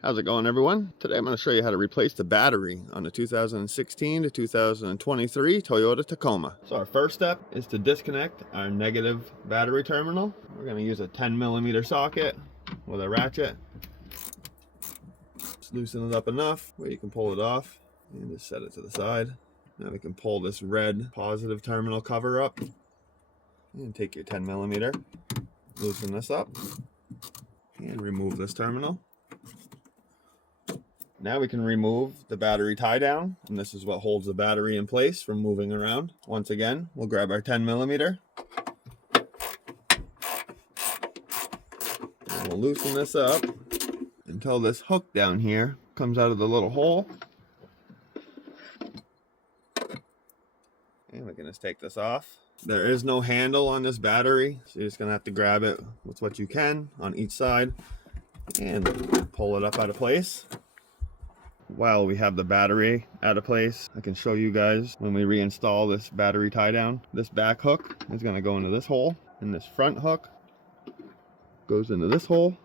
How's it going, everyone? Today I'm going to show you how to replace the battery on the 2016 to 2023 Toyota Tacoma. So our first step is to disconnect our negative battery terminal. We're going to use a 10mm socket with a ratchet. Just loosen it up enough where you can pull it off and just set it to the side. Now we can pull this red positive terminal cover up and take your 10mm, loosen this up and remove this terminal. Now we can remove the battery tie down, and this is what holds the battery in place from moving around. Once again, we'll grab our 10mm and we'll loosen this up until this hook down here comes out of the little hole. And we can just take this off. There is no handle on this battery, so you're just gonna have to grab it with what you can on each side and pull it up out of place. While we have the battery out of place, I can show you guys when we reinstall this battery tie down. This back hook is going to go into this hole, and this front hook goes into this hole.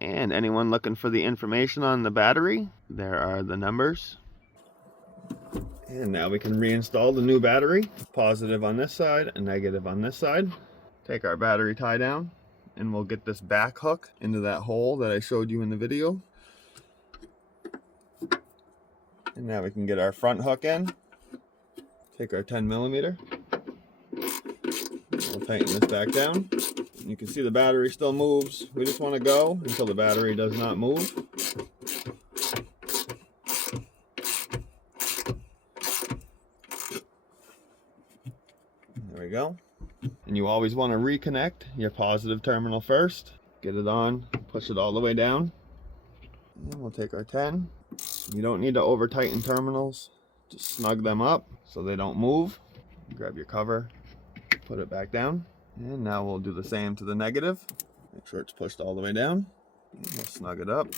And anyone looking for the information on the battery, there are the numbers. And now we can reinstall the new battery. Positive on this side and negative on this side. Take our battery tie down and we'll get this back hook into that hole that I showed you in the video. And now we can get our front hook in. Take our 10mm. We'll tighten this back down. You can see the battery still moves. We just want to go until the battery does not move. There we go. And you always want to reconnect your positive terminal first. Get it on, push it all the way down. And we'll take our 10. You don't need to over tighten terminals, just snug them up so they don't move. Grab your cover, put it back down, and now we'll do the same to the negative. Make sure it's pushed all the way down, and we'll snug it up.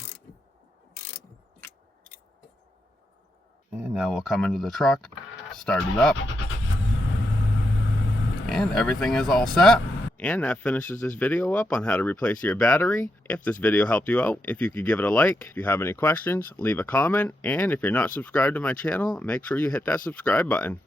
And now we'll come into the truck, start it up, and everything is all set. And that finishes this video up on how to replace your battery. If this video helped you out, if you could give it a like. If you have any questions, leave a comment. And if you're not subscribed to my channel, make sure you hit that subscribe button.